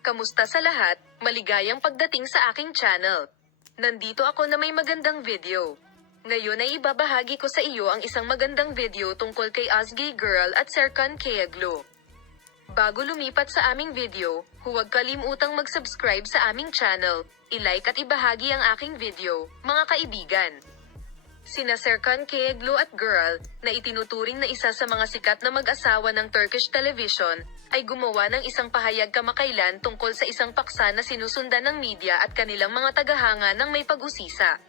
Kamusta sa lahat? Maligayang pagdating sa aking channel. Nandito ako na may magandang video. Ngayon ay ibabahagi ko sa iyo ang isang magandang video tungkol kay Azgay Girl at Serkan Kayaglo. Bago lumipat sa aming video, huwag kalimutang mag-subscribe sa aming channel, i-like at ibahagi ang aking video, mga kaibigan. Sina Serkan Kayaglo at Girl, na itinuturing na isa sa mga sikat na mag-asawa ng Turkish television, ay gumawa ng isang pahayag kamakailan tungkol sa isang paksa na sinusundan ng media at kanilang mga tagahanga ng may pag-usisa.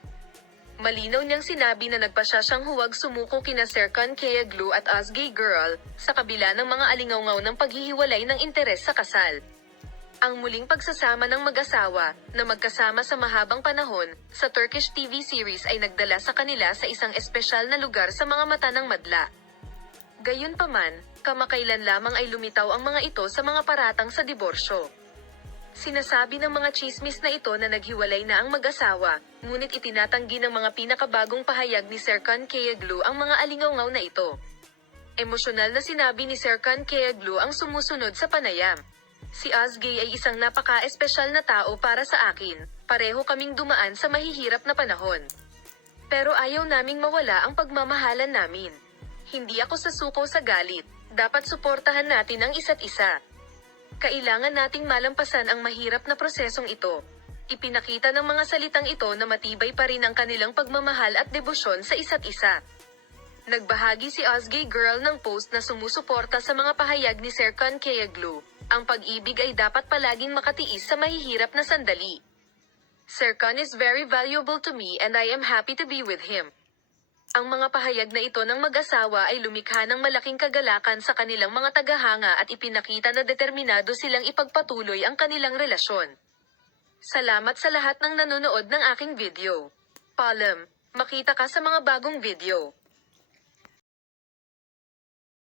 Malinaw niyang sinabi na nagpasya siyang huwag sumuko kina Serkan Kayaglo at Azgay Girl, sa kabila ng mga alingawngaw ng paghihiwalay ng interes sa kasal. Ang muling pagsasama ng mag-asawa, na magkasama sa mahabang panahon, sa Turkish TV series ay nagdala sa kanila sa isang espesyal na lugar sa mga mata ng madla. Gayunpaman, kamakailan lamang ay lumitaw ang mga ito sa mga paratang sa diborsyo. Sinasabi ng mga tsismis na ito na naghiwalay na ang mag-asawa, ngunit itinatanggi ng mga pinakabagong pahayag ni Serkan Kayaglo ang mga alingawngaw na ito. Emosyonal na sinabi ni Serkan Kayaglo ang sumusunod sa panayam. Si Azgay ay isang napaka-espesyal na tao para sa akin, pareho kaming dumaan sa mahihirap na panahon. Pero ayaw naming mawala ang pagmamahalan namin. Hindi ako sasuko sa galit, dapat suportahan natin ang isa't isa. Kailangan nating malampasan ang mahirap na prosesong ito. Ipinakita ng mga salitang ito na matibay pa rin ang kanilang pagmamahal at debosyon sa isa't isa. Nagbahagi si Azgay Girl ng post na sumusuporta sa mga pahayag ni Serkan Kayaglo. Ang pag-ibig ay dapat palaging makatiis sa mahihirap na sandali. Serkan is very valuable to me and I am happy to be with him. Ang mga pahayag na ito ng mag-asawa ay lumikha ng malaking kagalakan sa kanilang mga tagahanga at ipinakita na determinado silang ipagpatuloy ang kanilang relasyon. Salamat sa lahat ng nanonood ng aking video. Paalam, makita ka sa mga bagong video.